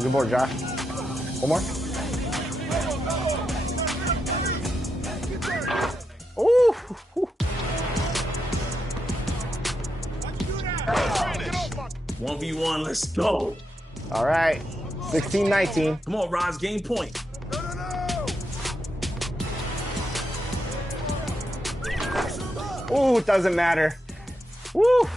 Good board, Josh. One more. Ooh. 1v1, let's go. All right. 16-19. Come on, Roz, game point. Ooh, it doesn't matter. Woo.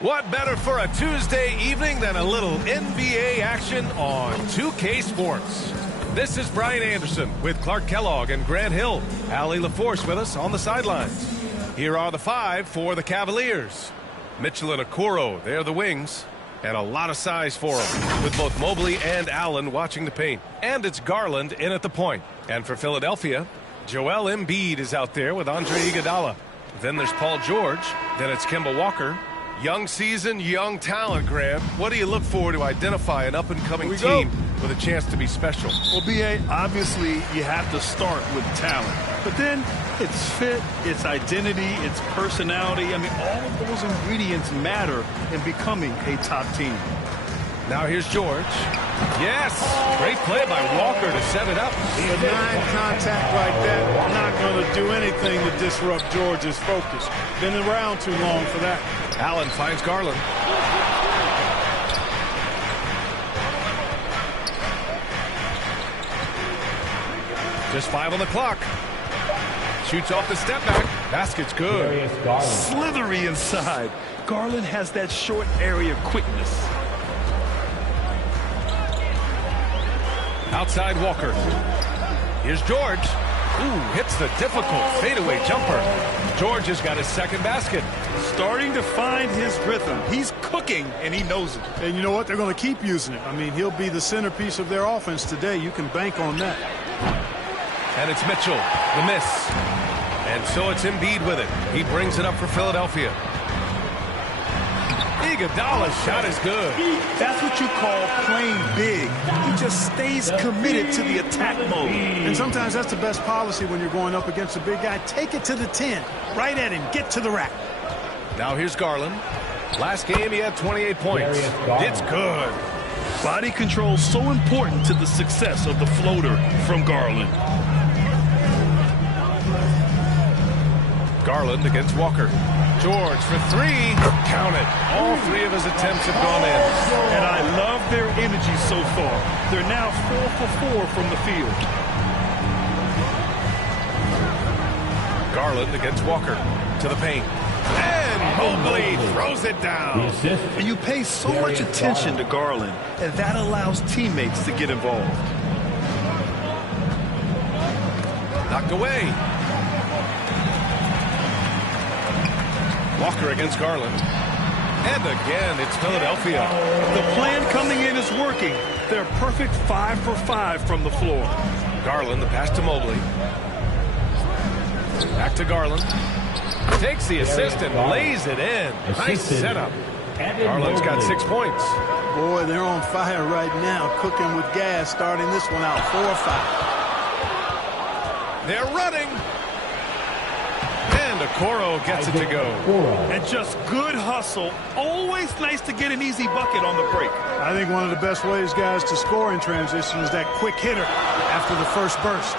What better for a Tuesday evening than a little NBA action on 2K Sports? This is Brian Anderson with Clark Kellogg and Grant Hill. Allie LaForce with us on the sidelines. Here are the five for the Cavaliers. Mitchell and Okoro, they're the wings. And a lot of size for them, with both Mobley and Allen watching the paint. And it's Garland in at the point. And for Philadelphia, Joel Embiid is out there with Andre Iguodala. Then there's Paul George. Then it's Kemba Walker. Young season, young talent, Graham. What do you look for to identify an up-and-coming team with a chance to be special? Well, B.A., obviously you have to start with talent. But then it's fit, it's identity, it's personality. I mean, all of those ingredients matter in becoming a top team. Now here's George. Yes! Great play by Walker to set it up. A non-contact like that, not going to do anything to disrupt George's focus. Been around too long for that. Allen finds Garland. Just 5 on the clock. Shoots off the step back. Basket's good. Slithery inside. Garland has that short area quickness. Outside Walker. Here's George. Ooh, hits the difficult fadeaway jumper. George has got his second basket. Starting to find his rhythm. He's cooking, and he knows it. And you know what? They're going to keep using it. I mean, he'll be the centerpiece of their offense today. You can bank on that. And it's Mitchell, the miss. And so it's Embiid with it. He brings it up for Philadelphia. Iguodala's shot is good. That's what you call playing big. He just stays committed to the attack mode. And sometimes that's the best policy when you're going up against a big guy. Take it to the 10. Right at him. Get to the rack. Now here's Garland. Last game he had 28 points. It's good. Body control so important to the success of the floater from Garland. Garland against Walker. George for three. Count it. All three of his attempts have gone in. And I love their energy so far. They're now 4 for 4 from the field. Garland against Walker. To the paint. And Mobley throws it down. And you pay so much attention to Garland, and that allows teammates to get involved. Knocked away. Walker against Garland. And again, it's Philadelphia. The plan coming in is working. They're perfect 5 for 5 from the floor. Garland, the pass to Mobley. Back to Garland. Takes the assist and lays it in. Nice setup. Garland's got 6 points. Boy, they're on fire right now, cooking with gas, starting this one out 4 or 5. They're running. And Okoro gets it to go. And just good hustle. Always nice to get an easy bucket on the break. I think one of the best ways, guys, to score in transition is that quick hitter after the first burst.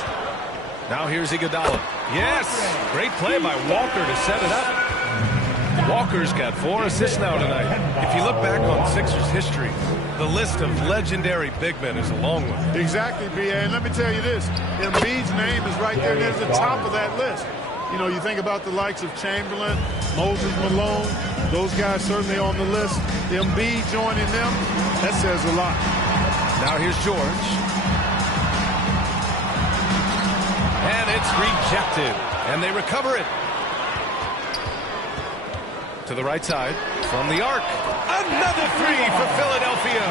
Now here's Iguodala. Yes! Great play by Walker to set it up. Walker's got 4 assists now tonight. If you look back on Sixers history, the list of legendary big men is a long one. Exactly, B.A. And let me tell you this. Embiid's name is right there near the top of that list. You know, you think about the likes of Chamberlain, Moses Malone, those guys certainly on the list. Embiid joining them, that says a lot. Now here's George. And it's rejected. And they recover it. To the right side, from the arc. Another 3 for Philadelphia.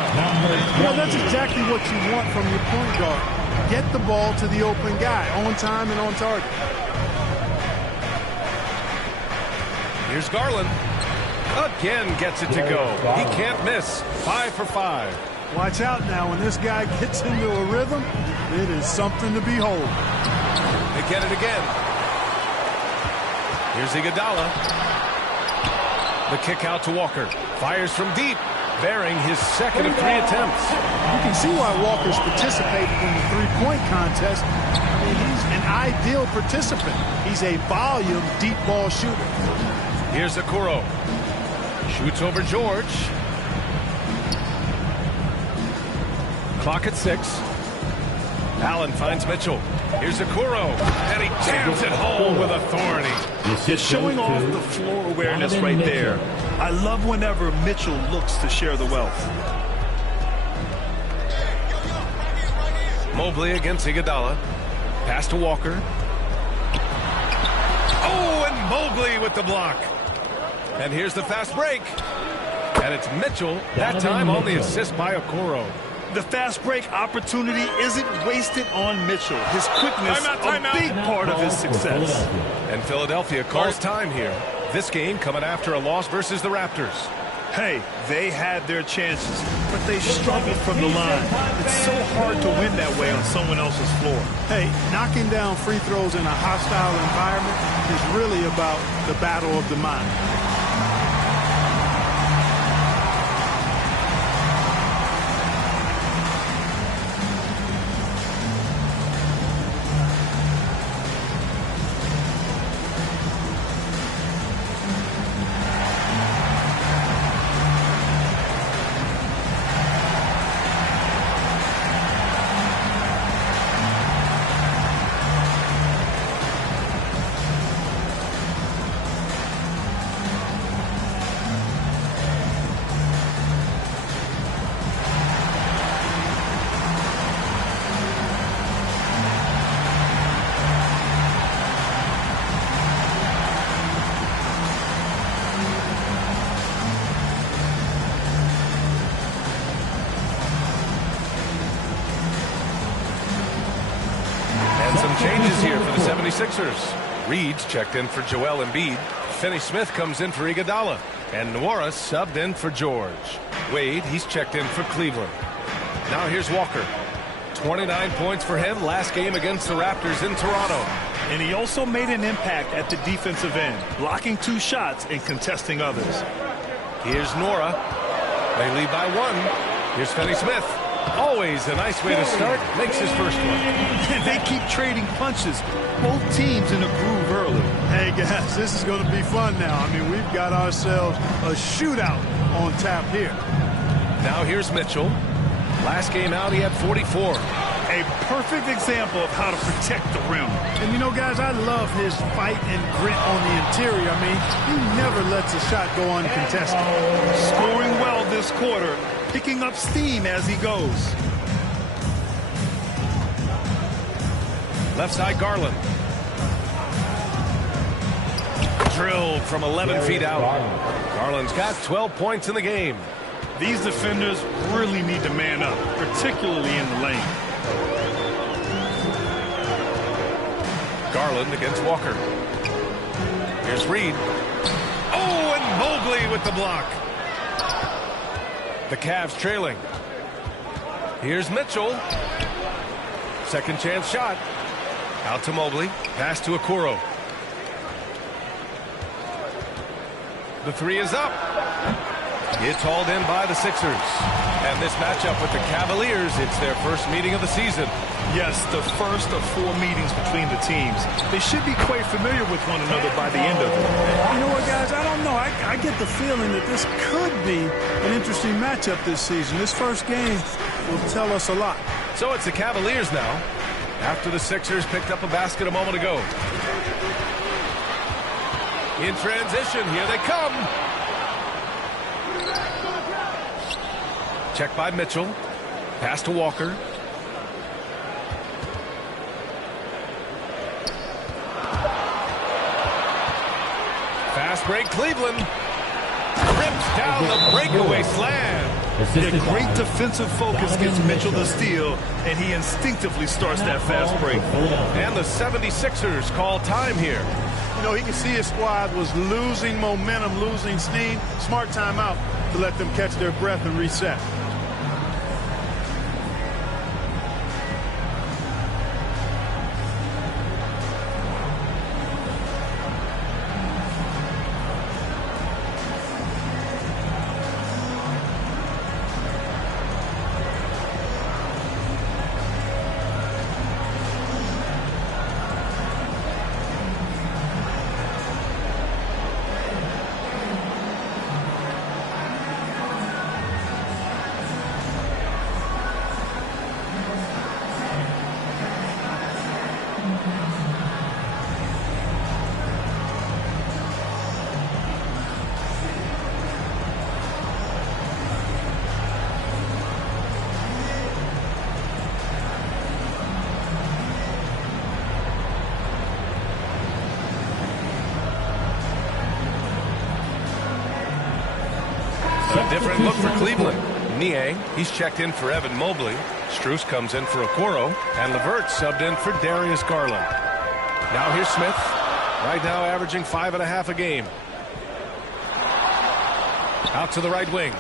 You know, that's exactly what you want from your point guard. Get the ball to the open guy, on time and on target. Here's Garland. Again gets it to go. He can't miss. 5 for 5. Watch out now. When this guy gets into a rhythm, it is something to behold. They get it again. Here's Iguodala. The kick out to Walker. Fires from deep, bearing his second of 3 attempts. You can see why Walker's participated in the three-point contest. I mean, he's an ideal participant. He's a volume deep ball shooter. Here's Okoro. Shoots over George. Clock at 6. Allen finds Mitchell. Here's Okoro. And he jams it home with authority. It's showing off the floor awareness right there. I love whenever Mitchell looks to share the wealth. Mobley against Iguodala. Pass to Walker. Oh, and Mobley with the block. And here's the fast break. And it's Mitchell, that time on the assist by Okoro. The fast break opportunity isn't wasted on Mitchell. His quickness, a big part of his success. And Philadelphia calls time here. This game coming after a loss versus the Raptors. Hey, they had their chances, but they struggled from the line. It's so hard to win that way on someone else's floor. Hey, knocking down free throws in a hostile environment is really about the battle of the mind. Changes here for the 76ers. Reed's checked in for Joel Embiid. Finney-Smith comes in for Iguodala. And Nwora subbed in for George. Wade, he's checked in for Cleveland. Now here's Walker. 29 points for him last game against the Raptors in Toronto. And he also made an impact at the defensive end, blocking 2 shots and contesting others. Here's Nwora. They lead by 1. Here's Finney-Smith. Always a nice way to start. Makes his first one. And they keep trading punches. Both teams in a groove early. Hey, guys, this is going to be fun now. I mean, we've got ourselves a shootout on tap here. Now here's Mitchell. Last game out, he had 44. A perfect example of how to protect the rim. And, you know, guys, I love his fight and grit on the interior. I mean, he never lets a shot go uncontested. Scoring well this quarter. Picking up steam as he goes. Left side, Garland. Drilled from 11 feet out. Garland's got 12 points in the game. These defenders really need to man up, particularly in the lane. Garland against Walker. Here's Reed. Oh, and Mobley with the block. The Cavs trailing. Here's Mitchell. Second chance shot. Out to Mobley. Pass to Okoro. The three is up. It's hauled in by the Sixers. And this matchup with the Cavaliers, it's their first meeting of the season. Yes, the first of 4 meetings between the teams. They should be quite familiar with one another by the end of it. You know what, guys? I don't know. I get the feeling that this could be an interesting matchup this season. This first game will tell us a lot. So it's the Cavaliers now, after the Sixers picked up a basket a moment ago. In transition, here they come. Check by Mitchell. Pass to Walker. Fast break, Cleveland. Rips down the breakaway slam. Yeah, great defensive focus gets Mitchell the steal, and he instinctively starts that fast break. And the 76ers call time here. You know, he can see his squad was losing momentum, losing steam. Smart timeout to let them catch their breath and reset. A different look for Cleveland. Niang, he's checked in for Evan Mobley. Strus comes in for Okoro. And LeVert subbed in for Darius Garland. Now here's Smith. Right now averaging 5.5 a game. Out to the right wing.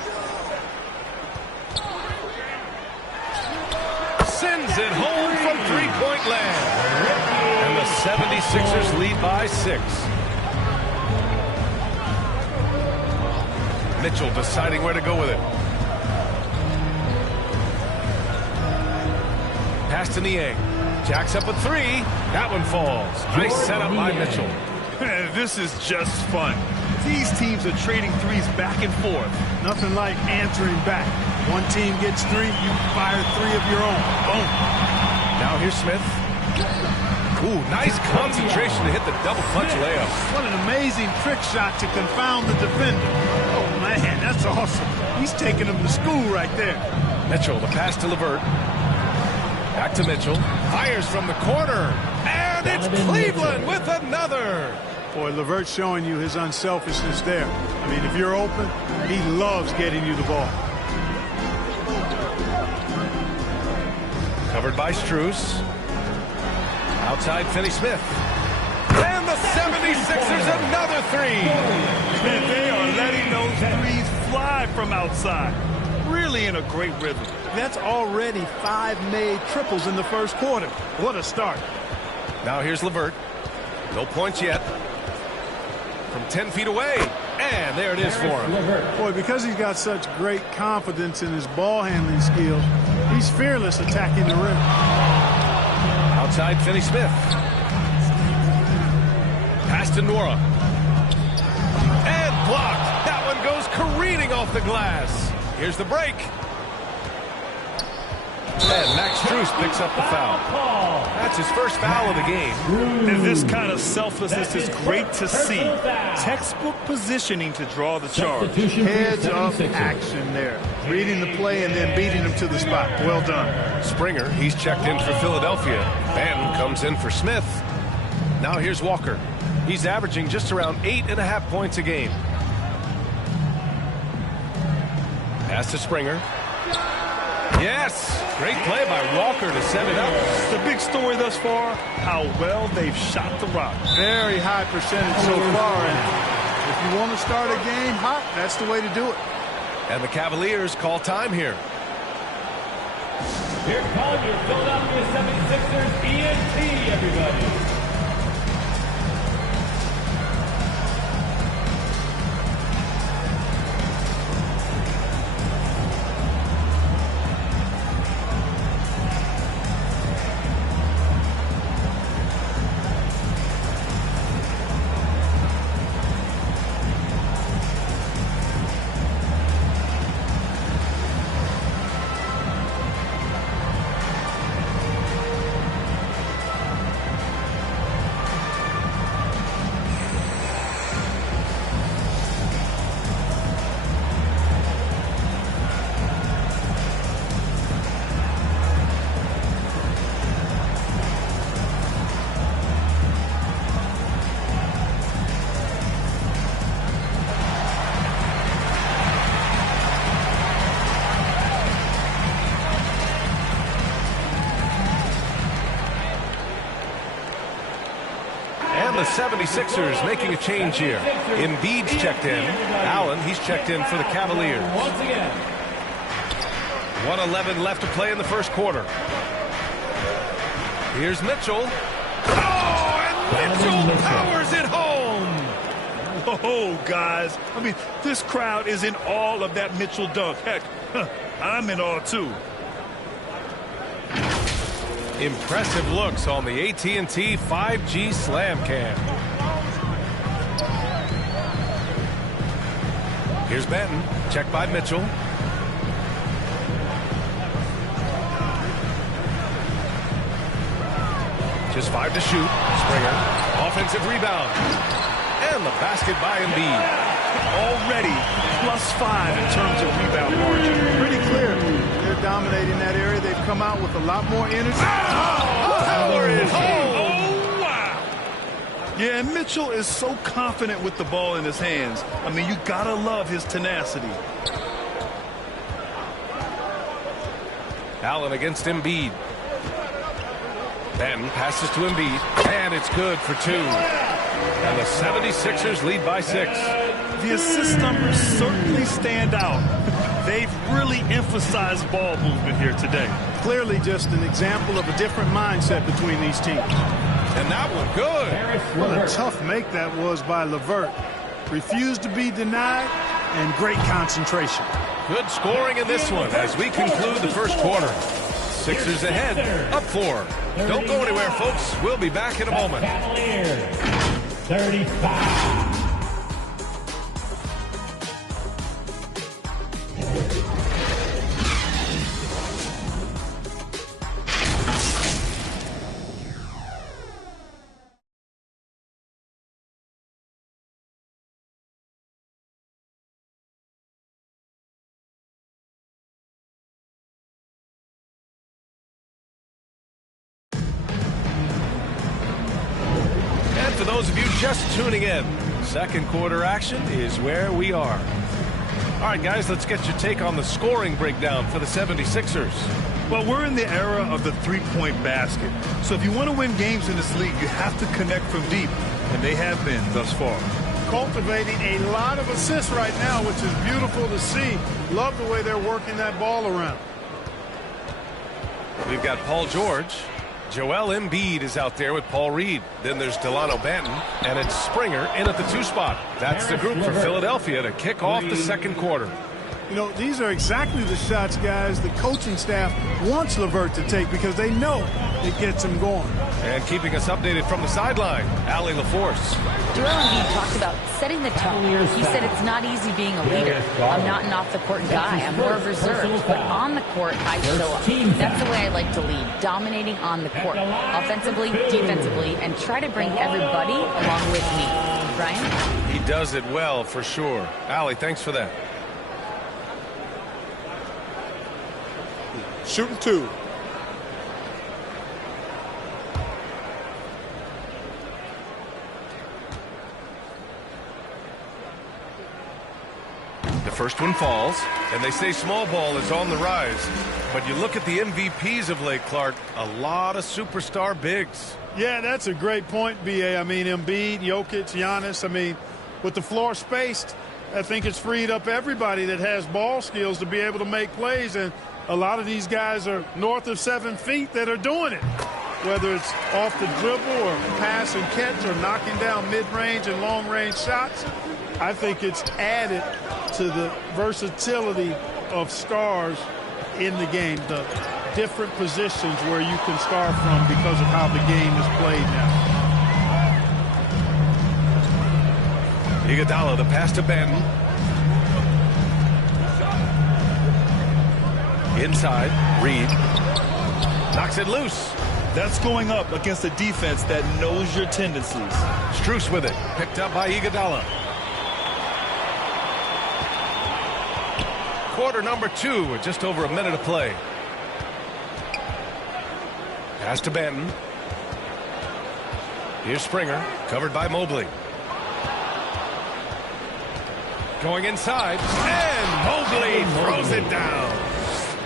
Sends it home from three-point land. And the 76ers lead by 6. Mitchell deciding where to go with it. Pass to Niang. Jacks up a 3. That one falls. Nice setup by Mitchell. This is just fun. These teams are trading threes back and forth. Nothing like answering back. One team gets 3, you fire 3 of your own. Boom. Now here's Smith. Ooh, nice concentration to hit the double clutch layup. What an amazing trick shot to confound the defender. Oh, man, that's awesome. He's taking him to school right there. Mitchell, the pass to LeVert. Back to Mitchell. Fires from the corner. And it's Cleveland with another. Boy, LeVert's showing you his unselfishness there. I mean, if you're open, he loves getting you the ball. Covered by Strus. Outside Finney-Smith. And the 76ers another 3. And they are letting those threes fly from outside. Really in a great rhythm. That's already 5 made triples in the first quarter. What a start. Now here's LeVert. No points yet. From 10 feet away. And there it is for him. Boy, because he's got such great confidence in his ball handling skills, he's fearless attacking the rim. Outside Finney-Smith. Pass to Nora. And blocked. That one goes careening off the glass. Here's the break. And Max Strus picks up the foul. That's his first foul of the game. And this kind of selflessness is great to see. Textbook positioning to draw the charge. Heads-up action there. Reading the play and then beating him to the spot. Well done. Springer, he's checked in for Philadelphia. Ben comes in for Smith. Now here's Walker. He's averaging just around 8.5 points a game. Pass to Springer. Yes! Great play by Walker to set it up. The big story thus far, how well they've shot the rock. Very high percentage so far. And if you want to start a game hot, that's the way to do it. And the Cavaliers call time here. Here comes your Philadelphia 76ers ENT, everybody. The 76ers making a change here. Embiid's checked in. Allen, he's checked in for the Cavaliers. 1:11 left to play in the first quarter. Here's Mitchell. Oh, and Mitchell powers it home. Oh, guys. I mean, this crowd is in awe of that Mitchell dunk. Heck, I'm in awe, too. Impressive looks on the AT&T 5G Slam Cam. Here's Benton, checked by Mitchell. Just 5 to shoot. Springer, offensive rebound. And the basket by Embiid. Already +5 in terms of rebound margin. Pretty clear. They're dominating that area. They've come out with a lot more energy. Power is home. Oh, wow. Yeah, and Mitchell is so confident with the ball in his hands. I mean, you gotta love his tenacity. Allen against Embiid. Benton passes to Embiid, and it's good for 2. And the 76ers lead by 6. The assist numbers certainly stand out. They've really emphasized ball movement here today. Clearly just an example of a different mindset between these teams. And that one good. What a tough make that was by LeVert. Refused to be denied, and great concentration. Good scoring in this one as we conclude the first quarter. Sixers ahead, up 4. Don't go anywhere, folks. We'll be back in a moment. 35. For those of you just tuning in, second quarter action is where we are. All right, guys, let's get your take on the scoring breakdown for the 76ers. Well, we're in the era of the three-point basket. So if you want to win games in this league, you have to connect from deep, and they have been thus far. Cultivating a lot of assists right now, which is beautiful to see. Love the way they're working that ball around. We've got Paul George. Joel Embiid is out there with Paul Reed. Then there's Delano Banton, and it's Springer in at the 2 spot. That's the group for Philadelphia to kick off the second quarter. You know, these are exactly the shots, guys, the coaching staff wants LeVert to take because they know it gets him going. And keeping us updated from the sideline, Allie LaForce. Joel Embiid talked about setting the tone. He said it's not easy being a leader. I'm not an off-the-court guy. I'm more reserved. But on the court, I show up. That's the way I like to lead, dominating on the court, offensively, defensively, and try to bring everybody along with me. Brian? He does it well, for sure. Allie, thanks for that. Shooting 2. The first one falls, and they say small ball is on the rise. But you look at the MVPs of late, Clark, a lot of superstar bigs. Yeah, that's a great point, B.A. I mean, Embiid, Jokic, Giannis. I mean, with the floor spaced, I think it's freed up everybody that has ball skills to be able to make plays. And a lot of these guys are north of 7 feet that are doing it. Whether it's off the dribble or pass and catch or knocking down mid-range and long-range shots, I think it's added to the versatility of stars in the game, the different positions where you can star from because of how the game is played now. Iguodala, the pass to Benton. Inside, Reed knocks it loose. That's going up against a defense that knows your tendencies. Strus with it, picked up by Iguodala. Quarter number 2 with just over a minute of play. Pass to Benton. Here's Springer, covered by Mobley. Going inside, and Mobley throws it down.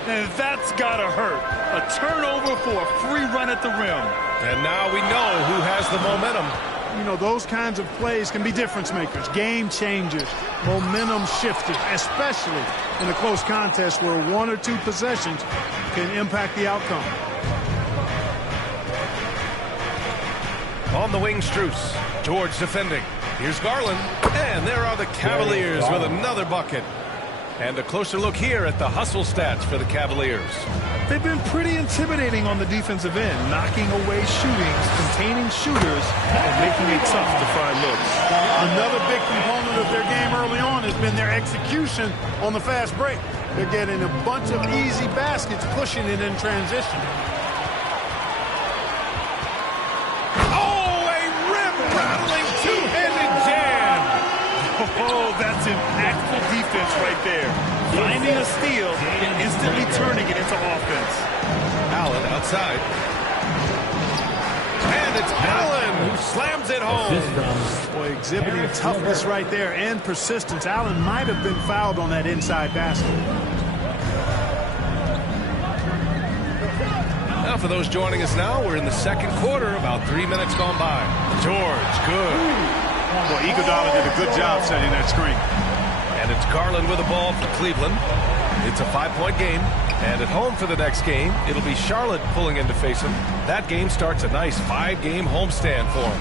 And that's gotta hurt. A turnover for a free run at the rim. And now we know who has the momentum. You know, those kinds of plays can be difference makers, game changers, momentum shifters, especially in a close contest where 1 or 2 possessions can impact the outcome. On the wing, Strus. George defending. Here's Garland. And there are the Cavaliers with another bucket. And a closer look here at the hustle stats for the Cavaliers. They've been pretty intimidating on the defensive end, knocking away shootings, containing shooters, and making it tough to find looks. Another big component of their game early on has been their execution on the fast break. They're getting a bunch of easy baskets, pushing it in transition. Oh, a rim-rattling two-handed jam! Oh, that's impactful defense right there. Finding a steal and instantly turning it into offense. Allen outside. And it's Allen who slams it home. Boy, exhibiting toughness right there and persistence. Allen might have been fouled on that inside basket. Now for those joining us now, we're in the second quarter, about 3 minutes gone by. George, good. Well, Iguodala did a good job setting that screen. And it's Garland with the ball for Cleveland. It's a 5-point game. And at home for the next game, it'll be Charlotte pulling in to face him. That game starts a nice 5-game homestand for him.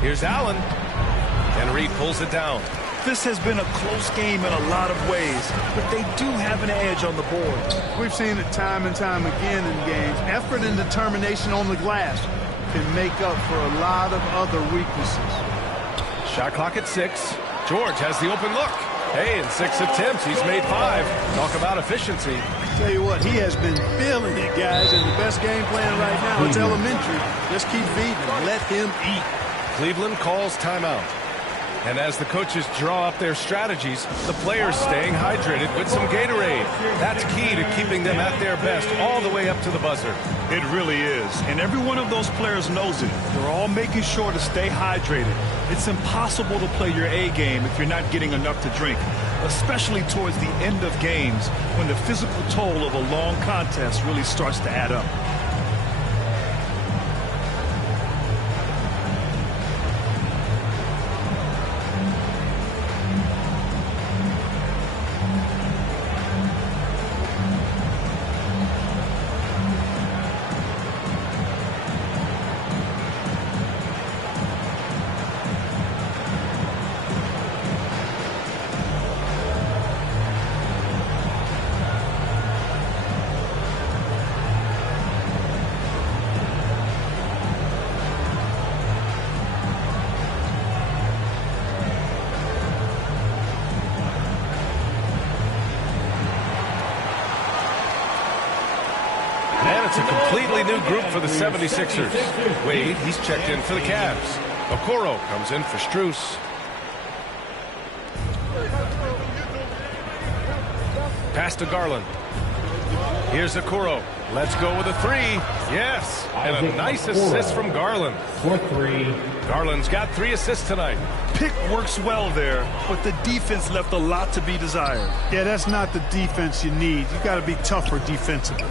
Here's Allen. And Reed pulls it down. This has been a close game in a lot of ways, but they do have an edge on the board. We've seen it time and time again in games. Effort and determination on the glass can make up for a lot of other weaknesses. Shot clock at 6. George has the open look. Hey, in 6 attempts, he's made 5. Talk about efficiency. Tell you what, he has been feeling it, guys, and the best game plan right now, it's elementary. Just keep feeding him. Let him eat. Cleveland calls timeout. And as the coaches draw up their strategies, the players staying hydrated with some Gatorade. That's key to keeping them at their best all the way up to the buzzer. It really is. And every one of those players knows it. They're all making sure to stay hydrated. It's impossible to play your A game if you're not getting enough to drink, especially towards the end of games when the physical toll of a long contest really starts to add up. And it's a completely new group for the 76ers. Wade, he's checked in for the Cavs. Okoro comes in for Strus. Pass to Garland. Here's Okoro. Let's go with a 3. Yes. And a nice assist from Garland. For 3. Garland's got 3 assists tonight. Pick works well there, but the defense left a lot to be desired. Yeah, that's not the defense you need. You got to be tougher defensively.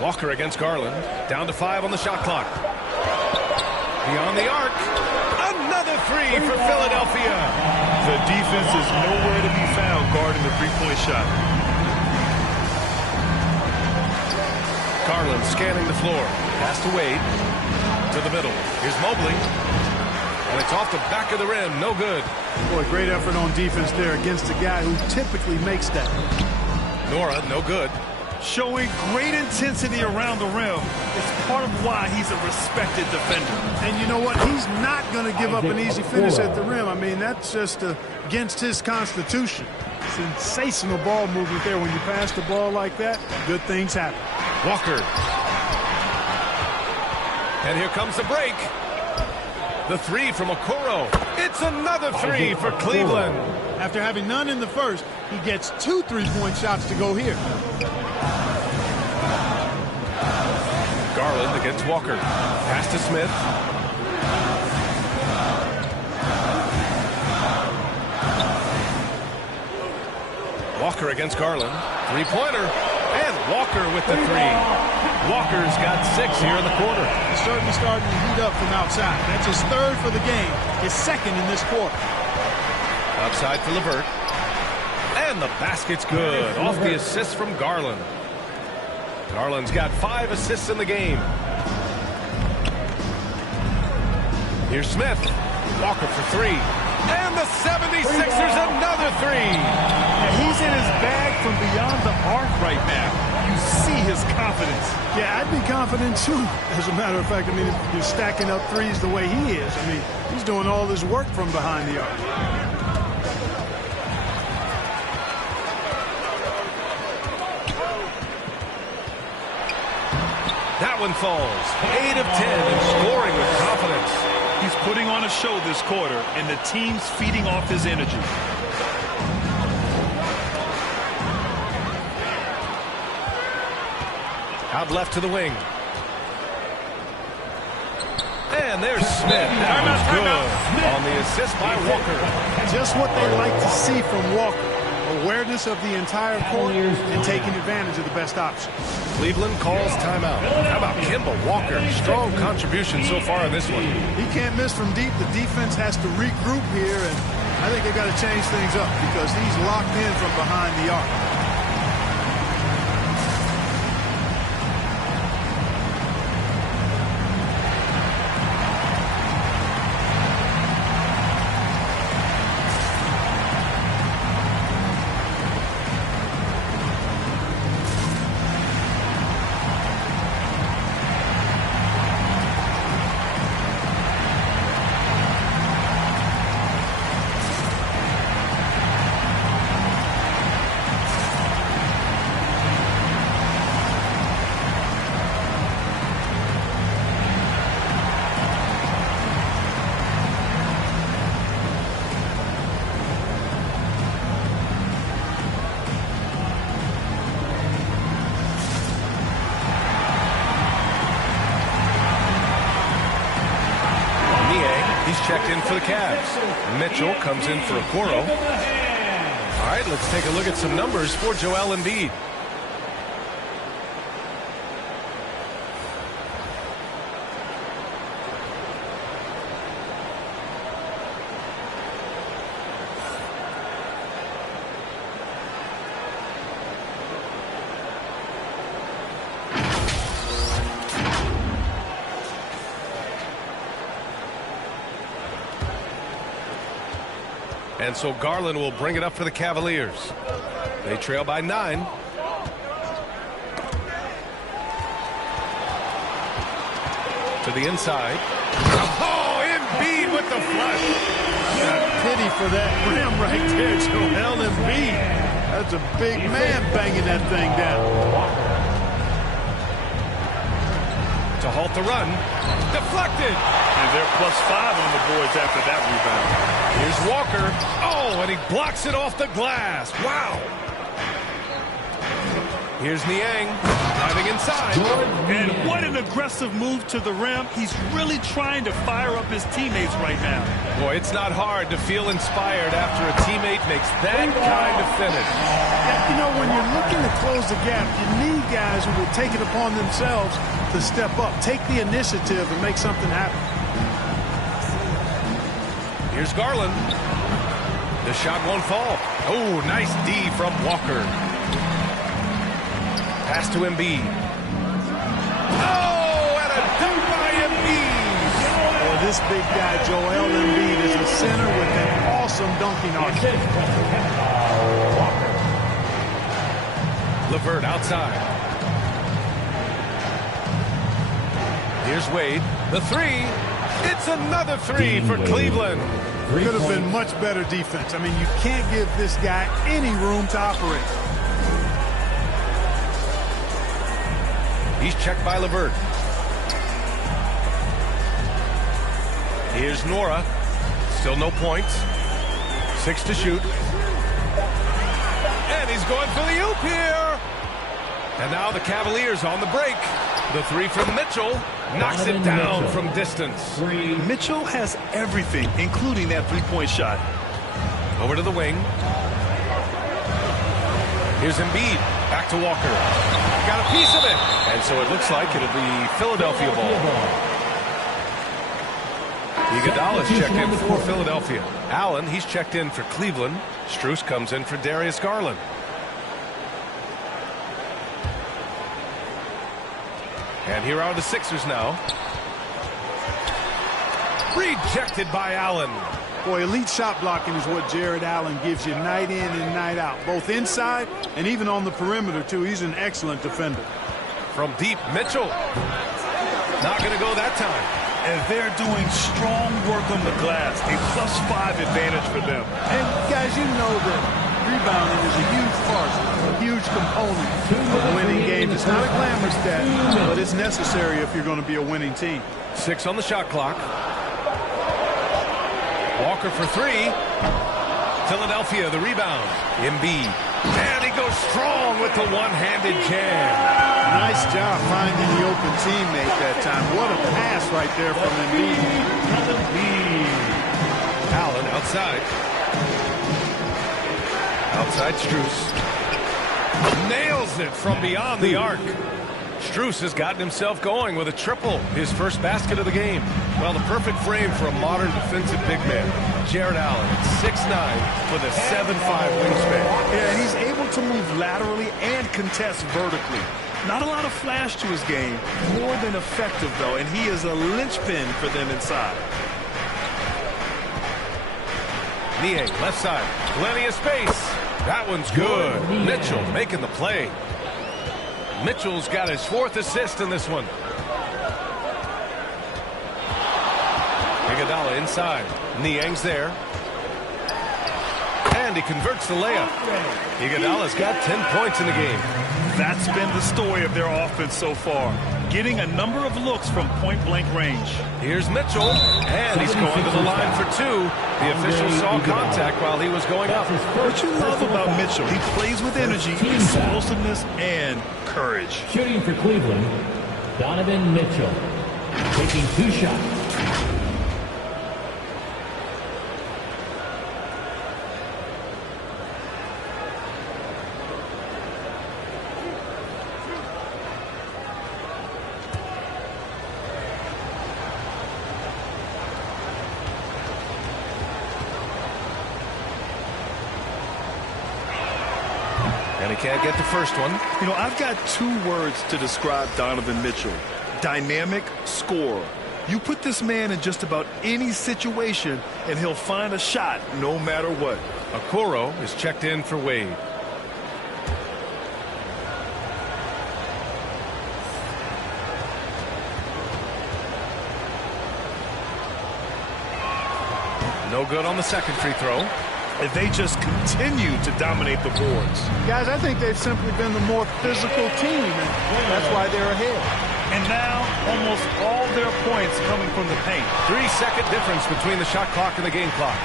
Walker against Garland. Down to 5 on the shot clock. Beyond the arc. Another Another three for Philadelphia. The defense is nowhere to be found guarding the three-point shot. Garland scanning the floor. Pass to Wade. To the middle. Here's Mobley. And it's off the back of the rim. No good. Boy, great effort on defense there against a guy who typically makes that. Nora, no good. Showing great intensity around the rim. It's part of why he's a respected defender. And you know what? He's not going to give up an easy finish at the rim. I mean, that's just against his constitution. Sensational ball movement there. When you pass the ball like that, good things happen. Walker. And here comes the break. The three from Okoro. It's another three for Cleveland. After having none in the first, he gets 2 3-point shots to go here. Garland against Walker. Pass to Smith. Walker against Garland. Three-pointer. And Walker with the three. Walker's got 6 here in the quarter. He's certainly starting to heat up from outside. That's his 3rd for the game, his 2nd in this quarter. Outside for LeVert. And the basket's good. Off the assist from Garland. Garland's got 5 assists in the game. Here's Smith. Walker for 3. And the 76ers another 3. He's in his bag from beyond the arc right now. You see his confidence. Yeah, I'd be confident too. As a matter of fact, I mean, if you're stacking up threes the way he is, I mean, he's doing all this work from behind the arc. That one falls. 8 of 10 and scoring with confidence. He's putting on a show this quarter, and the team's feeding off his energy. Out left to the wing. And there's Smith. That was good on the assist by Walker. Just what they like to see from Walker. Awareness of the entire court and taking advantage of the best option. Cleveland calls timeout. How about Kemba Walker? Strong contribution so far in this one. He can't miss from deep. The defense has to regroup here, and I think they've got to change things up because he's locked in from behind the arc. Checked in for the Cavs. Mitchell comes in for Okoro. All right, let's take a look at some numbers for Joel Embiid. And so Garland will bring it up for the Cavaliers. They trail by 9. To the inside. Oh, Embiid with the flush. Pity for that rim right there, Joel Embiid. That's a big man banging that thing down. To halt the run. Deflected. And they're +5 on the boards after that rebound. Here's Walker. Oh, and he blocks it off the glass. Wow. Here's Niang driving inside. And what an aggressive move to the rim. He's really trying to fire up his teammates right now. Boy, it's not hard to feel inspired after a teammate makes that kind of finish. You know, when you're looking to close the gap, you need guys who will take it upon themselves to step up, take the initiative and make something happen. Here's Garland. The shot won't fall. Oh, nice D from Walker. Pass to Embiid. Oh, and a dunk by Embiid. Well, this big guy, Joel Embiid, is a center with an awesome dunking arc. LeVert outside. Here's Wade. The three. It's another three for Cleveland. Could have been much better defense. I mean, you can't give this guy any room to operate. He's checked by LeVert. Here's Nora. Still no points. 6 to shoot. And he's going for the oop here. And now the Cavaliers on the break. The three from Mitchell knocks it down from distance. Mitchell has everything, including that three-point shot. Over to the wing. Here's Embiid. Back to Walker. Got a piece of it. And so it looks like it'll be Philadelphia ball. Iguodala's checked in for Philadelphia. Allen, he's checked in for Cleveland. Strus comes in for Darius Garland. And here are the Sixers now. Rejected by Allen. Boy, elite shot blocking is what Jared Allen gives you night in and night out, both inside and even on the perimeter, too. He's an excellent defender. From deep, Mitchell. Not going to go that time. And they're doing strong work on the glass. A +5 advantage for them. And, guys, you know that rebounding is a huge part, a huge component of winning games. It's not a glamour stat, but it's necessary if you're going to be a winning team. 6 on the shot clock. Walker for three. Philadelphia, the rebound. Embiid. And he goes strong with the one-handed jam. Nice job finding the open teammate that time. What a pass right there from Embiid. Allen outside. Outside Strus. Nails it from beyond the arc. Strus has gotten himself going with a triple, his first basket of the game. Well, the perfect frame for a modern defensive big man. Jared Allen at 6'9" with a 7'5" wingspan. Yeah, and he's able to move laterally and contest vertically. Not a lot of flash to his game, more than effective, though, and he is a linchpin for them inside. Niang, left side. Plenty of space. That one's good. Mitchell making the play. Mitchell's got his 4th assist in this one. Iguodala inside. Niang's there. And he converts the layup. Iguodala's got 10 points in the game. That's been the story of their offense so far. Getting a number of looks from point-blank range. Here's Mitchell. And he's going to the line for 2. The official saw contact while he was going up. What you love about Mitchell, he plays with energy, explosiveness, and courage. Shooting for Cleveland, Donovan Mitchell. Taking 2 shots. And he can't get the first one. You know, I've got 2 words to describe Donovan Mitchell. Dynamic scorer. You put this man in just about any situation, and he'll find a shot no matter what. Okoro is checked in for Wade. No good on the second free throw. And they just continue to dominate the boards. Guys, I think they've simply been the more physical team, and that's why they're ahead. And now, almost all their points coming from the paint. 3-second difference between the shot clock and the game clock.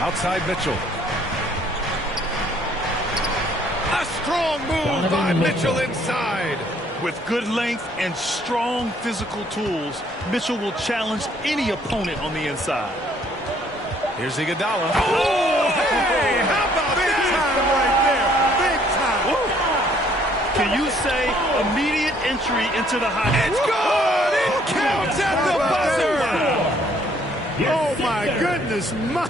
Outside Mitchell. A strong move by Mitchell inside. With good length and strong physical tools, Mitchell will challenge any opponent on the inside. Here's Iguodala. Oh, hey, how about Big that? time right there. Big time. Can you say immediate entry into the high? It's good! It counts at the buzzer! Oh, my goodness. My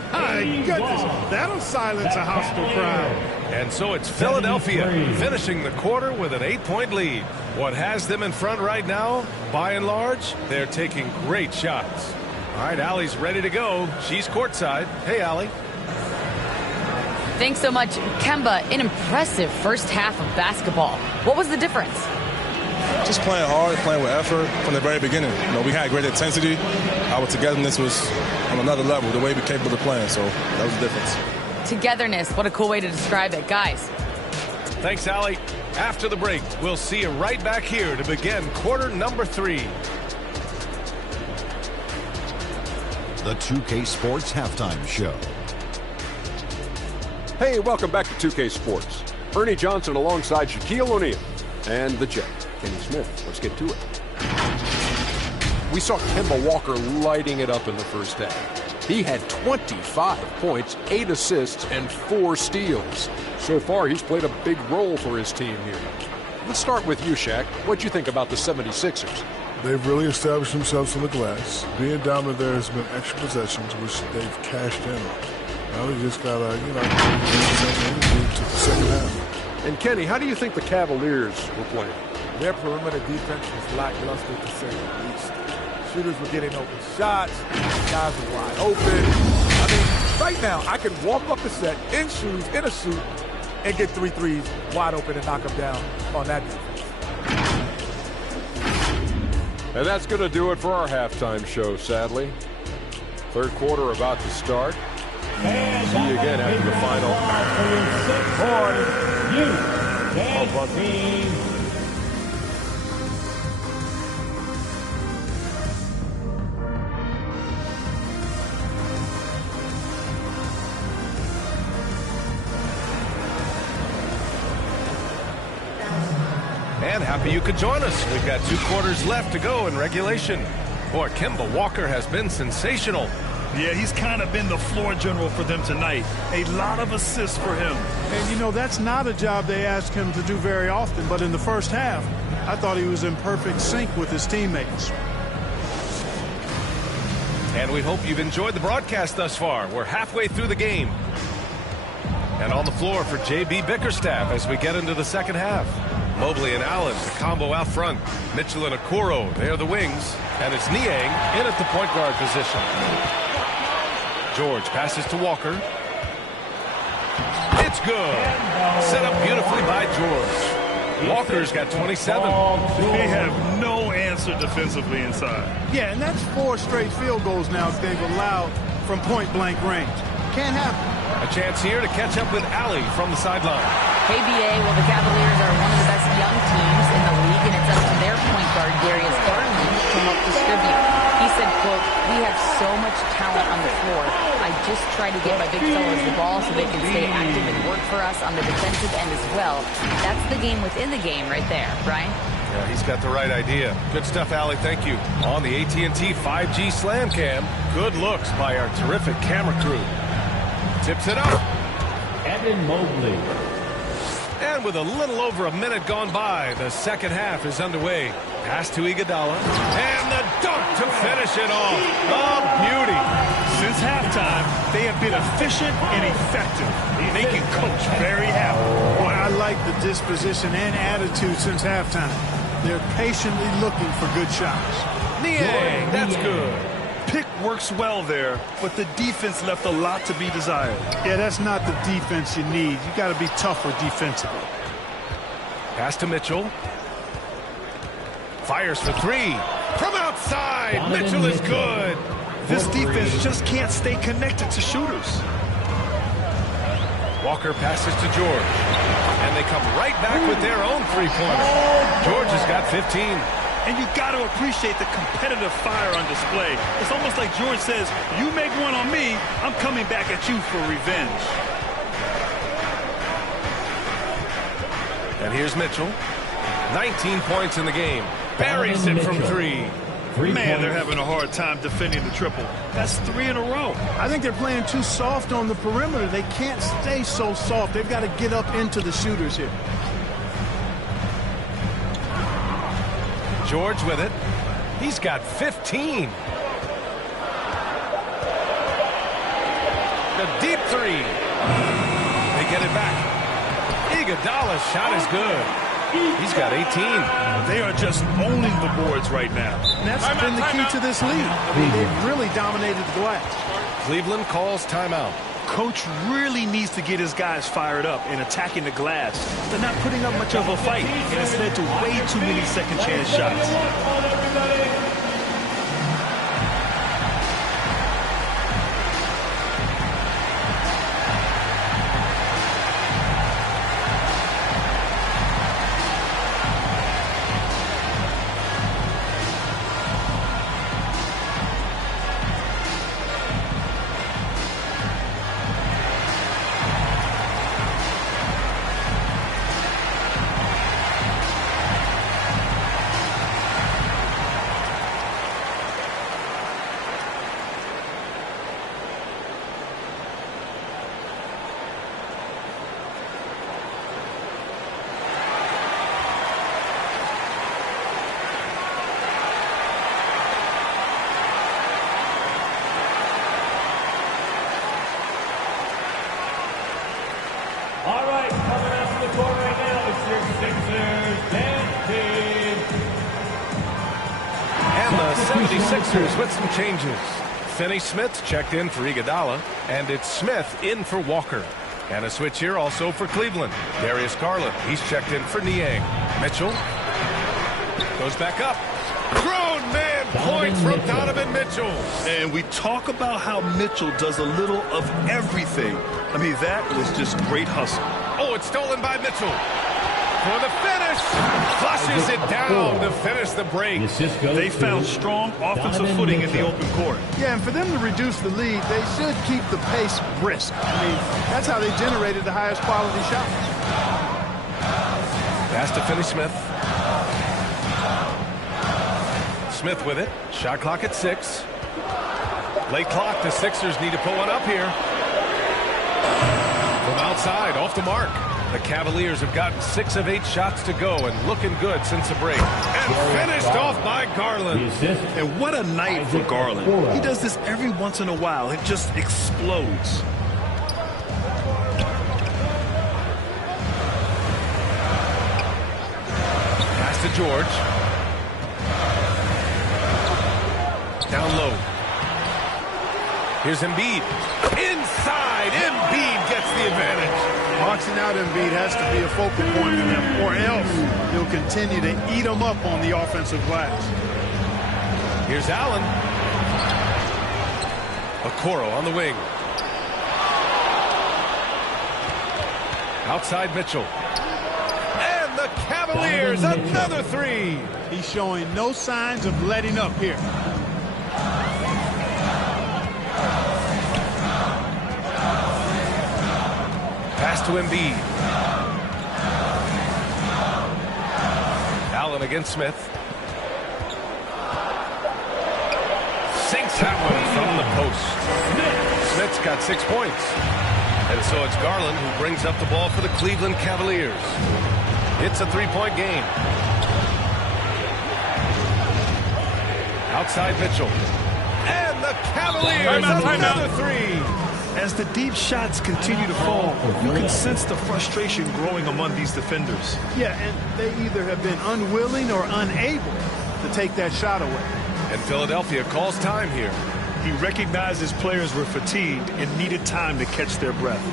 goodness. That'll silence a hostile crowd. And so it's Philadelphia finishing the quarter with an 8-point lead. What has them in front right now, by and large, they're taking great shots. All right, Allie's ready to go. She's courtside. Hey, Allie. Thanks so much. Kemba, an impressive first half of basketball. What was the difference? Just playing hard, playing with effort from the very beginning. You know, we had great intensity. Our togetherness was on another level, the way we were capable of playing, so that was the difference. Togetherness, what a cool way to describe it. Guys. Thanks, Allie. After the break, we'll see you right back here to begin quarter number 3. The 2K Sports Halftime Show. Hey, welcome back to 2K Sports. Ernie Johnson alongside Shaquille O'Neal and the Jet, Kenny Smith. Let's get to it. We saw Kemba Walker lighting it up in the first half. He had 25 points, 8 assists, and 4 steals. So far, he's played a big role for his team here. Let's start with you, Shaq. What'd you think about the 76ers? They've really established themselves on the glass. Being dominant there has been extra possessions, which they've cashed in on. Now they just got to, to the second half. And Kenny, how do you think the Cavaliers were playing? Their perimeter defense was lackluster to say the least. Shooters were getting open shots. Guys were wide open. I mean, right now, I can walk up the set in shoes, in a suit, and get 3 threes wide open and knock them down on that defense. And that's going to do it for our halftime show, sadly. Third quarter about to start. See you again after the final. And happy you could join us. We've got 2 quarters left to go in regulation. Boy, Kemba Walker has been sensational. Yeah, he's kind of been the floor general for them tonight. A lot of assists for him. And, that's not a job they ask him to do very often. But in the first half, I thought he was in perfect sync with his teammates. And we hope you've enjoyed the broadcast thus far. We're halfway through the game. And on the floor for J.B. Bickerstaff as we get into the second half. Mobley and Allen, the combo out front. Mitchell and Okoro, they're the wings. And it's Niang in at the point guard position. George passes to Walker. It's good. Set up beautifully by George. Walker's got 27. They have no answer defensively inside. Yeah, and that's 4 straight field goals now they've allowed from point-blank range. Can't happen. A chance here to catch up with Allie from the sideline. Hey, BA, well, the Cavaliers are one of the best young teams in the league, and it's up to their point guard, Darius Garland, to help distribute. He said, quote, "We have so much talent on the floor. I just try to get my big fellas the ball so they can stay active and work for us on the defensive end as well." That's the game within the game right there, Brian. Yeah, he's got the right idea. Good stuff, Allie. Thank you. On the AT&T 5G Slam Cam, good looks by our terrific camera crew. Tips it up. Evan Mobley. And with a little over a minute gone by, the second half is underway. Pass to Iguodala. And the dunk to finish it off. Oh, beauty. Since halftime, they have been efficient and effective, making Coach very happy. Boy, I like the disposition and attitude since halftime. They're patiently looking for good shots. Niang, that's good. Pick works well there, but the defense left a lot to be desired. Yeah, that's not the defense you need. You got to be tougher defensively. Pass to Mitchell. Fires for 3. From outside, Mitchell is good. This defense just can't stay connected to shooters. Walker passes to George. And they come right back with their own 3-pointer. George has got 15. And you got to appreciate the competitive fire on display. It's almost like George says, you make one on me, I'm coming back at you for revenge. And here's Mitchell. 19 points in the game. Buries it from 3. Man, they're having a hard time defending the triple. That's 3 in a row. I think they're playing too soft on the perimeter. They can't stay so soft. They've got to get up into the shooters here. George with it. He's got 15. The deep three. They get it back. Iguodala's shot is good. He's got 18. They are just owning the boards right now. And that's been the key to this lead. I mean, they've really dominated the glass. Cleveland calls timeout. Coach really needs to get his guys fired up and attacking the glass. They're not putting up much of a fight, and it's led to way too many second chance shots. All right, coming out to the court right now, it's your Sixers dance team. And the 76ers with some changes. Finney Smith checked in for Iguodala, and it's Smith in for Walker. And a switch here also for Cleveland. Darius Garland, he's checked in for Niang. Mitchell goes back up. Grown man points from Donovan Mitchell. And we talk about how Mitchell does a little of everything. I mean, that was just great hustle. Oh, it's stolen by Mitchell. For the finish. Flushes it down to finish the break. They found strong offensive footing in the open court. Yeah, and for them to reduce the lead, they should keep the pace brisk. I mean, that's how they generated the highest quality shots. Pass to Finney Smith. Smith with it. Shot clock at 6. Late clock. The Sixers need to put one up here. From outside, off the mark. The Cavaliers have gotten 6 of 8 shots to go and looking good since the break. And finished off by Garland. And what a night for Garland. He does this every once in a while. It just explodes. Pass to George. Down low. Here's Embiid. Inside. Embiid gets the advantage. Boxing out Embiid has to be a focal point for them, or else he'll continue to eat them up on the offensive glass. Here's Allen. Okoro on the wing. Outside Mitchell. And the Cavaliers, another 3. He's showing no signs of letting up here. Pass to Embiid. Allen against Smith. Sinks that one from the post. Smith's got 6 points. And so it's Garland who brings up the ball for the Cleveland Cavaliers. It's a 3-point game. Outside Mitchell. And the Cavaliers, another 3. As the deep shots continue to fall, you can sense the frustration growing among these defenders. Yeah, and they either have been unwilling or unable to take that shot away. And Philadelphia calls time here. He recognized his players were fatigued and needed time to catch their breath.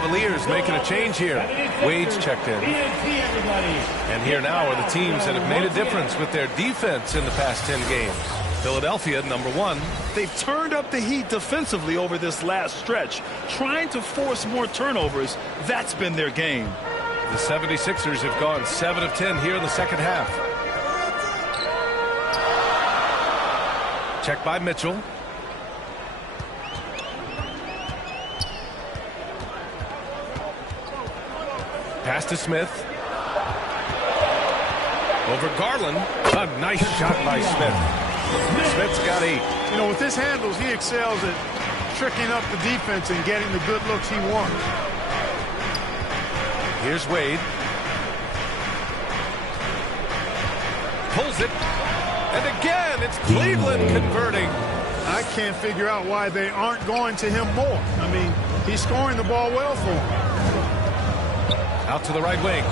Cavaliers making a change here. Wade's checked in. And here now are the teams that have made a difference with their defense in the past 10 games. Philadelphia, #1. They've turned up the heat defensively over this last stretch, trying to force more turnovers. That's been their game. The 76ers have gone 7 of 10 here in the second half. Check by Mitchell. Pass to Smith. Over Garland. A nice shot by Smith. Smith's got 8. You know, with his handles, he excels at tricking up the defense and getting the good looks he wants. Here's Wade. Pulls it. And again, it's Cleveland converting. I can't figure out why they aren't going to him more. I mean, he's scoring the ball well for him. Out to the right wing.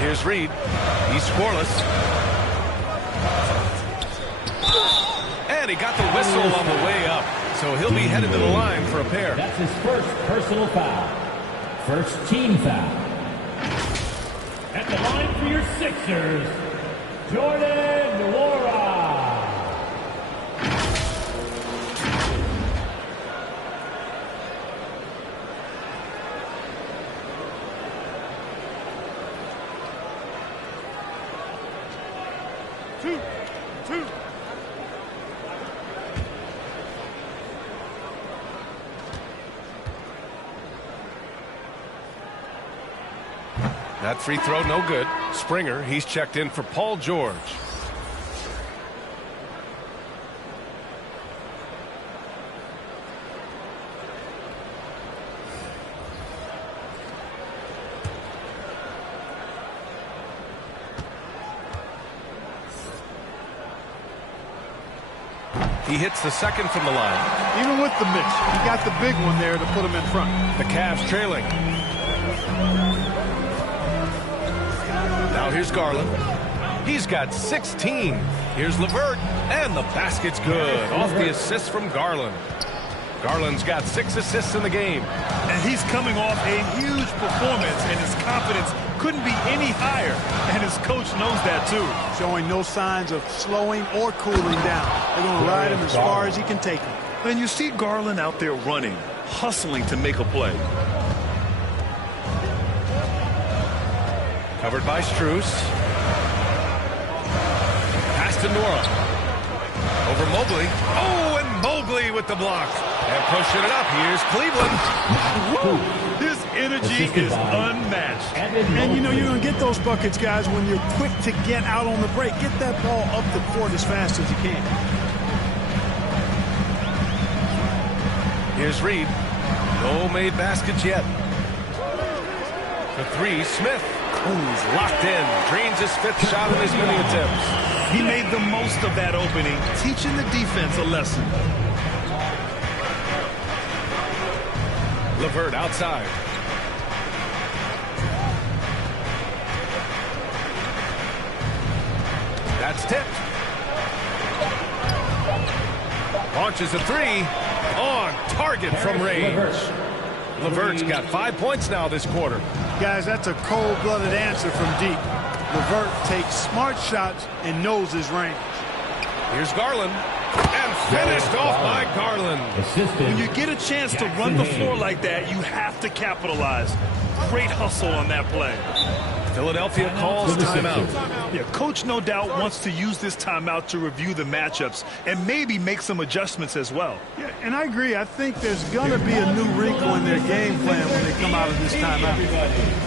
Here's Reed. He's scoreless. And he got the whistle on the way up. So he'll be headed to the line for a pair. That's his first personal foul. First team foul. At the line for your Sixers, Jordan Nwora. Two. That free throw, no good. Springer, he's checked in for Paul George. He hits the second from the line. Even with the miss, he got the big one there to put him in front. The Cavs trailing. Now here's Garland. He's got 16. Here's LeVert, and the basket's good. Off the assist from Garland. Garland's got 6 assists in the game. And he's coming off a huge performance, and his confidence couldn't be any higher. And his coach knows that, too. Showing no signs of slowing or cooling down. They're going to ride him as far as he can take him. And you see Garland out there running, hustling to make a play. Covered by Strus. Pass to Nwora. Over Mobley. Oh, and Mobley with the block. And pushing it up. Here's Cleveland. Woo! His energy is unmatched. And you know you're going to get those buckets, guys, when you're quick to get out on the break. Get that ball up the court as fast as you can. Here's Reed. No made baskets yet. For 3, Smith. He's locked in. Drains his 5th shot in his many attempts. He made the most of that opening, teaching the defense a lesson. LeVert outside. That's tipped. Launches a 3. On target from range. LeVert's got 5 points now this quarter. Guys, that's a cold-blooded answer from deep. LeVert takes smart shots and knows his range. Here's Garland. And finished off by Garland. When you get a chance to run the floor like that, you have to capitalize. Great hustle on that play. Philadelphia calls timeout. Yeah, coach no doubt wants to use this timeout to review the matchups and maybe make some adjustments as well. Yeah, and I agree. I think there's going to be a new wrinkle in their game plan when they come out of this timeout.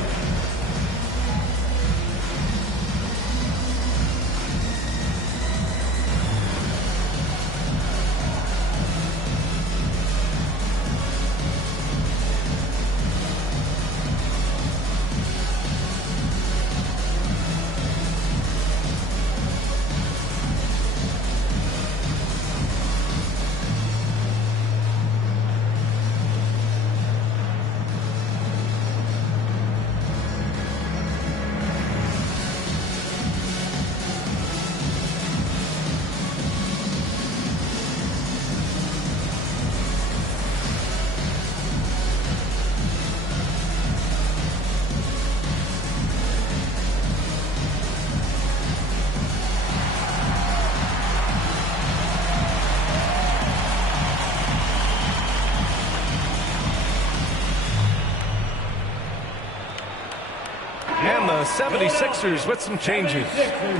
the 76ers with some changes.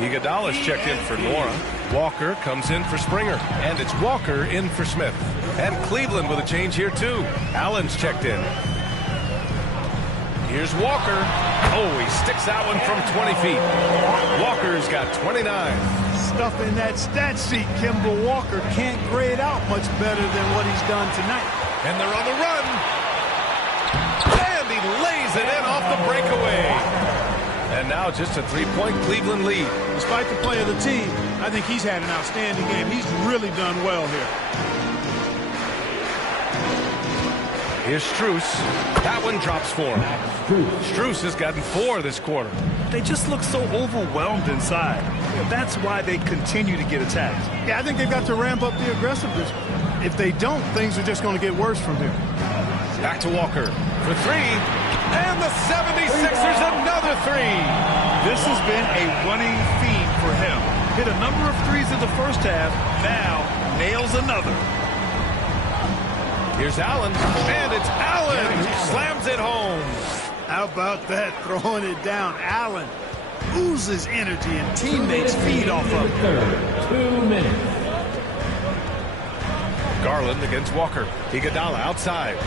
Iguodala's checked in for Nora. Walker comes in for Springer. And it's Walker in for Smith. And Cleveland with a change here, too. Allen's checked in. Here's Walker. Oh, he sticks that one from 20 feet. Walker's got 29. Stuff in that stat sheet. Kemba Walker can't grade out much better than what he's done tonight. And they're on the run. And he lays it in off the breakaway. And now just a three-point Cleveland lead. Despite the play of the team, I think he's had an outstanding game. He's really done well here. Here's Strus. That one drops for him. Strus has gotten 4 this quarter. They just look so overwhelmed inside. That's why they continue to get attacked. Yeah, I think they've got to ramp up the aggressiveness. If they don't, things are just going to get worse from here. Back to Walker for 3. And the 76ers another 3. This has been a running theme for him. Hit a number of threes in the first half. Now nails another. Here's Allen, and it's Allen who slams it home. How about that, throwing it down? Allen oozes energy, and teammates feed off of it. 2 minutes. Garland against Walker. Iguodala outside.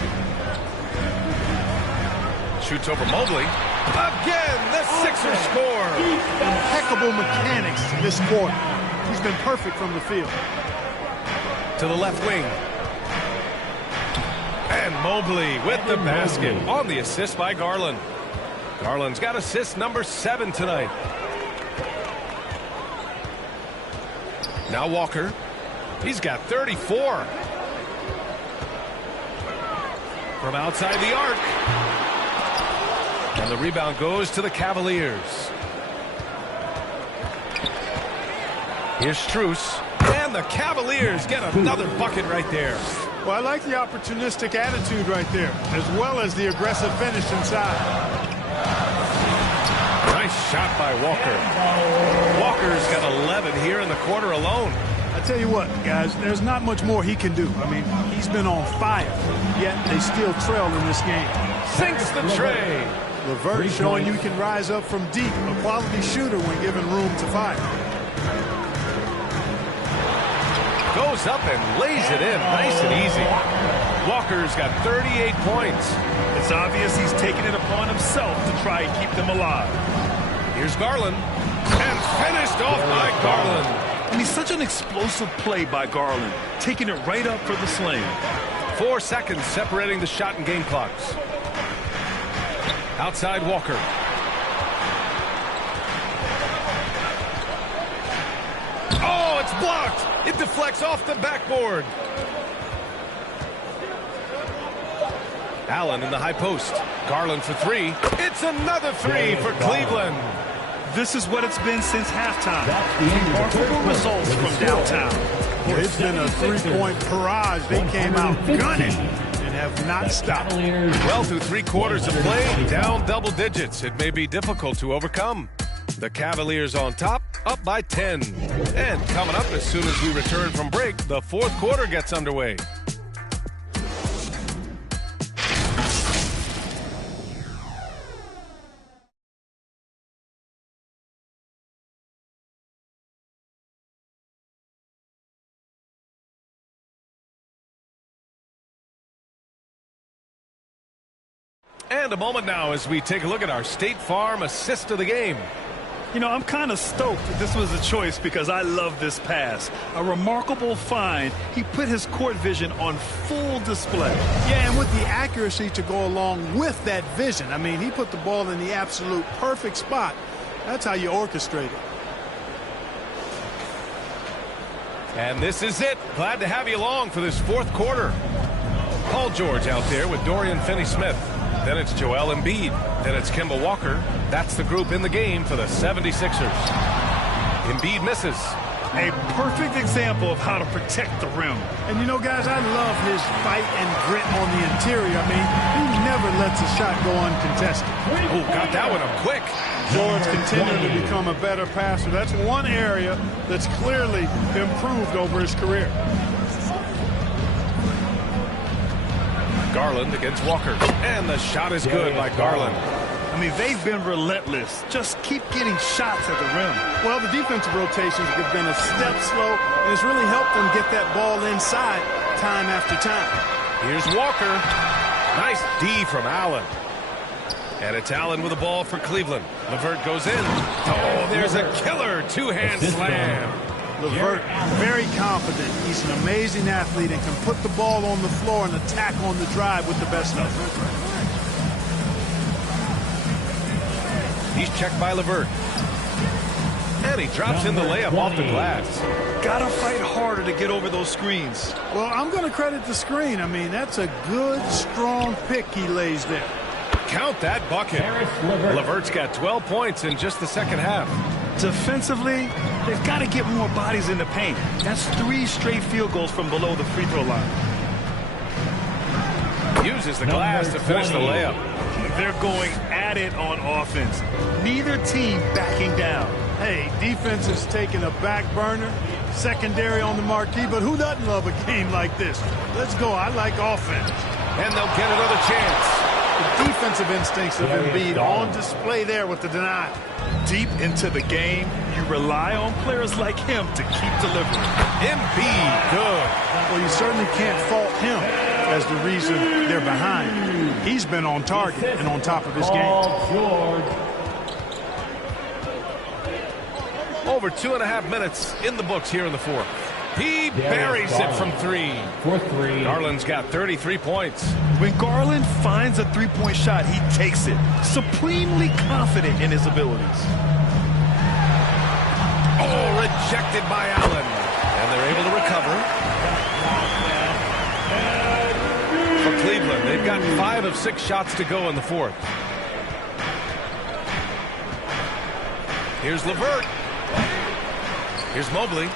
Shoots over Mobley. Again, the Sixers score. Impeccable mechanics this quarter. He's been perfect from the field. To the left wing. And Mobley with the basket on the assist by Garland. Garland's got assist number 7 tonight. Now Walker. He's got 34. From outside the arc. And the rebound goes to the Cavaliers. Here's Strus. And the Cavaliers get another bucket right there. Well, I like the opportunistic attitude right there, as well as the aggressive finish inside. Nice shot by Walker. Walker's got 11 here in the quarter alone. I tell you what, guys, there's not much more he can do. I mean, he's been on fire, yet they still trail in this game. Sinks the tray. Levert showing you can rise up from deep, a quality shooter when given room to fire. Goes up and lays it in nice and easy. Walker's got 38 points. It's obvious he's taking it upon himself to try and keep them alive. Here's Garland. And finished off by Garland. I mean, such an explosive play by Garland, taking it right up for the slam. 4 seconds separating the shot and game clocks. Outside Walker. Oh, it's blocked. It deflects off the backboard. Allen in the high post. Garland for 3. It's another 3 for Cleveland. This is what it's been since halftime. Remarkable results from downtown. It's been a three-point barrage. They came out gunning and have not stopped. Well, through 3 quarters of play, down double digits. It may be difficult to overcome. The Cavaliers on top, up by 10. And coming up as soon as we return from break, the 4th quarter gets underway. And a moment now as we take a look at our State Farm assist of the game. You know, I'm kind of stoked that this was a choice because I love this pass. A remarkable find. He put his court vision on full display. Yeah, and with the accuracy to go along with that vision. I mean, he put the ball in the absolute perfect spot. That's how you orchestrate it. And this is it. Glad to have you along for this 4th quarter. Paul George out there with Dorian Finney-Smith. Then it's Joel Embiid. Then it's Kemba Walker. That's the group in the game for the 76ers. Embiid misses. A perfect example of how to protect the rim. And you know, guys, I love his fight and grit on the interior. I mean, he never lets a shot go uncontested. Oh, got that one up quick. George continuing to become a better passer. That's one area that's clearly improved over his career. Garland against Walker. And the shot is good by Garland. I mean, they've been relentless. Just keep getting shots at the rim. Well, the defensive rotations have been a step slow, and it's really helped them get that ball inside time after time. Here's Walker. Nice D from Allen. And it's Allen with the ball for Cleveland. LeVert goes in. Oh, there's a killer two-hand slam. LeVert, very confident. He's an amazing athlete and can put the ball on the floor and attack on the drive with the best of them. He's checked by LeVert. And he drops in the layup off the glass. Gotta fight harder to get over those screens. Well, I'm going to credit the screen. I mean, that's a good, strong pick he lays there. Count that bucket. LeVert's got 12 points in just the second half. Defensively, they've got to get more bodies in the paint. That's 3 straight field goals from below the free throw line. Uses the glass to finish the layup. They're going at it on offense. Neither team backing down. Hey, defense is taking a back burner, secondary on the marquee, but who doesn't love a game like this? Let's go. I like offense. And they'll get another chance. The defensive instincts of Embiid on display there with the denial. Deep into the game, you rely on players like him to keep delivering. Embiid, good. Well, you certainly can't fault him as the reason they're behind. He's been on target and on top of his game. Over 2.5 minutes in the books here in the fourth. He buries it from 3. Garland's got 33 points. When Garland finds a three-point shot, he takes it. Supremely confident in his abilities. Oh, rejected by Allen. And they're able to recover. For Cleveland, they've got 5 of 6 shots to go in the fourth. Here's LeVert. Here's Mobley.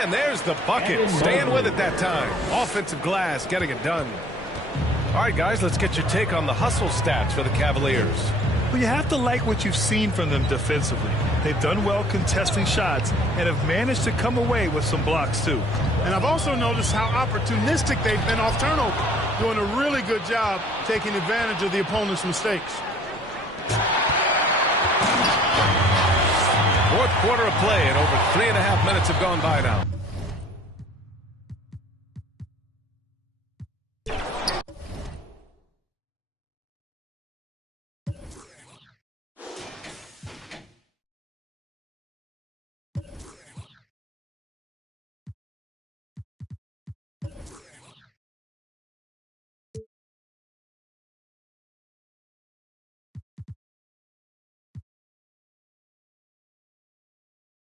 And there's the bucket. Staying with it that time. Offensive glass, getting it done. All right, guys, let's get your take on the hustle stats for the Cavaliers. Well, you have to like what you've seen from them defensively. They've done well contesting shots and have managed to come away with some blocks, too. And I've also noticed how opportunistic they've been off turnover, doing a really good job taking advantage of the opponent's mistakes. Fourth quarter of play, and over 3.5 minutes have gone by now.